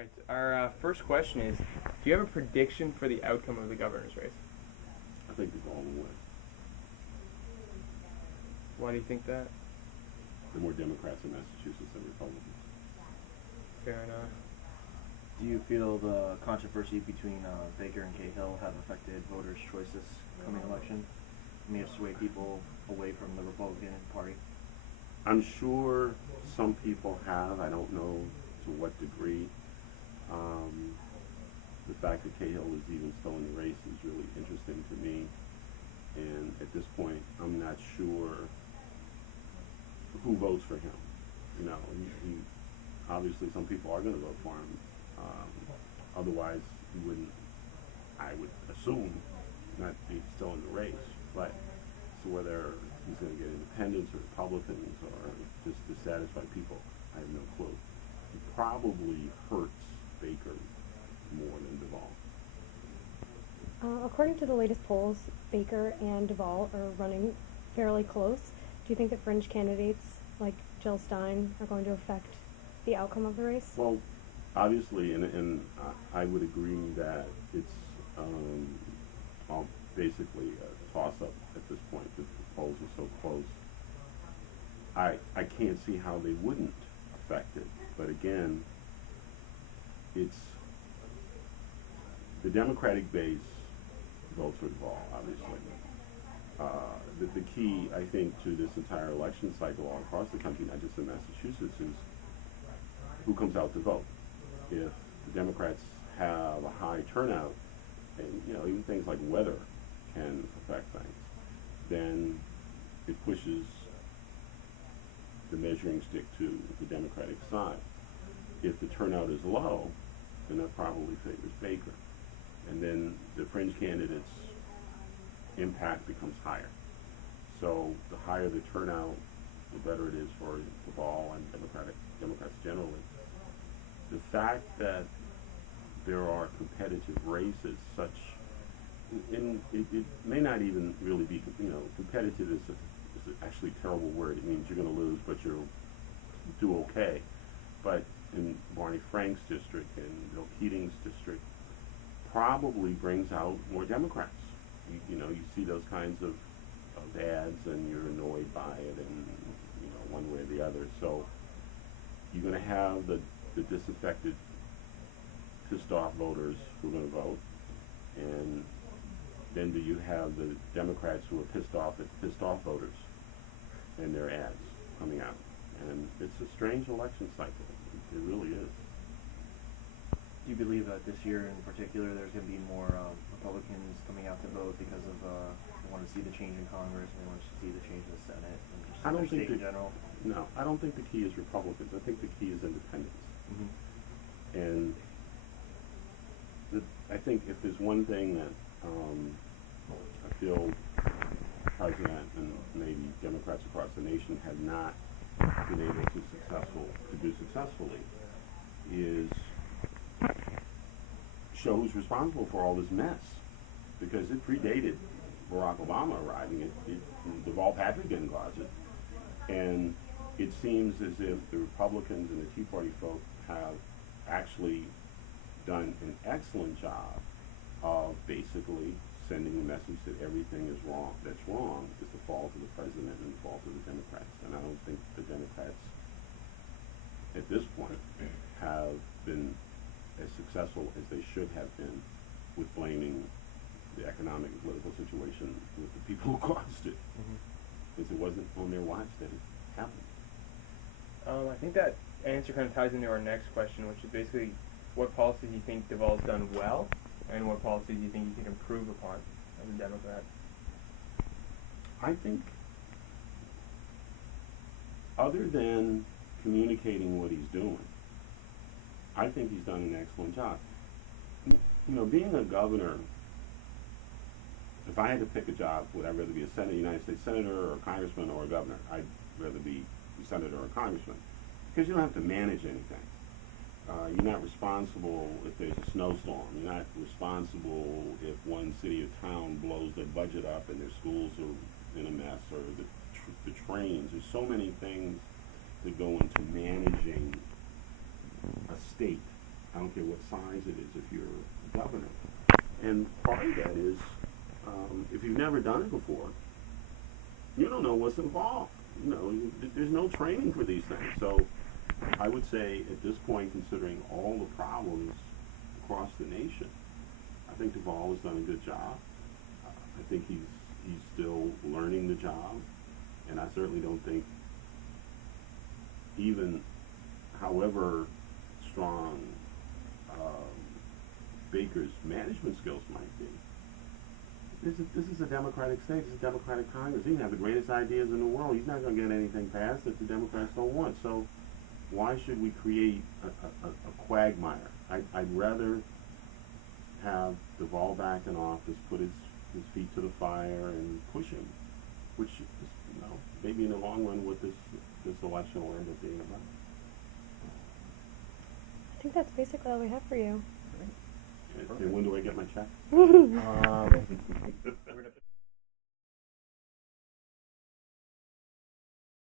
right. Our first question is: do you have a prediction for the outcome of the governor's race? I think the Gall will win. Why do you think that? There are more Democrats in Massachusetts than Republicans. Fair enough. Do you feel the controversy between Baker and Cahill have affected voters' choice this coming election? May have swayed people away from the Republican Party? I'm sure some people have. I don't know to what degree. The fact that Cahill is even still in the race is really interesting to me. And at this point, I'm not sure who votes for him. You know, he obviously some people are going to vote for him. Otherwise, he wouldn't, I would assume, not be still in the race. But so whether he's going to get independents or Republicans or just dissatisfied people, I have no clue. He probably hurts Baker more than Duvall. According to the latest polls, Baker and Duvall are running fairly close. Do you think that fringe candidates like Jill Stein are going to affect the outcome of the race? Well, obviously, and I would agree that it's all basically a toss-up at this point. The polls are so close. I can't see how they wouldn't affect it. But again, it's the Democratic base votes for Duvall, obviously. The key, I think, to this entire election cycle all across the country, not just in Massachusetts, is who comes out to vote. If the Democrats have a high turnout, and even things like weather can affect things, then it pushes the measuring stick to the Democratic side. If the turnout is low, then that probably favors Baker. And then the fringe candidates' impact becomes higher. So the higher the turnout, the better it is for Duvall and Democrats generally. The fact that there are competitive races such, and it may not even really be, competitive is actually a terrible word. It means you're going to lose, but you'll do okay. But in Barney Frank's district and Bill Keating's district, probably brings out more Democrats. You see those kinds of ads, and you're annoyed by it, and one way or the other. So you're going to have the disaffected, pissed off voters who are going to vote, and then do you have the Democrats who are pissed off at pissed off voters and their ads coming out. And it's a strange election cycle. It really is. Do you believe that this year in particular there's going to be more Republicans coming out to vote because of they want to see the change in Congress and they want to see the change in the Senate and just I don't their think state in general? No, I don't think the key is Republicans. I think the key is independents. Mm-hmm. And I think if there's one thing that I feel President and maybe Democrats across the nation have not been able to do successfully is show who's responsible for all this mess, because it predated Barack Obama arriving. Deval Patrick didn't cause it, and it seems as if the Republicans and the Tea Party folk have actually done an excellent job of basically sending the message that everything is wrong. That's wrong is the fault of the president and the fault of the Democrats. And I don't think the Democrats at this point have been as successful as they should have been with blaming the economic and political situation with the people who caused it. Because it wasn't on their watch that it happened. I think that answer kind of ties into our next question, which is basically what policies you think Duvall's done well, and what policies you think you can improve upon as a Democrat. I think, other than communicating what he's doing, I think he's done an excellent job. Being a governor, if I had to pick a job, would I rather be a United States Senator or a congressman or a governor? I'd rather be a senator or a congressman, because you don't have to manage anything. You're not responsible if there's a snowstorm. You're not responsible if one city or town blows their budget up and their schools are in a mess, or the trains. There's so many things that go into managing a state. I don't care size it is if you're governor. And part of that is, if you've never done it before, you don't know what's involved. You know, there's no training for these things. So I would say at this point, considering all the problems across the nation, I think Deval has done a good job. I think he's still learning the job, and I certainly don't think, even however strong Baker's management skills might be, this is a Democratic state. This is a Democratic Congress. He can have the greatest ideas in the world. He's not going to get anything passed that the Democrats don't want. So why should we create a quagmire? I'd rather have Deval back in office, put his feet to the fire, and push him, which is, you know, maybe in the long run what this election will end up being about. I think that's basically all we have for you. And when do I get my check? We're gonna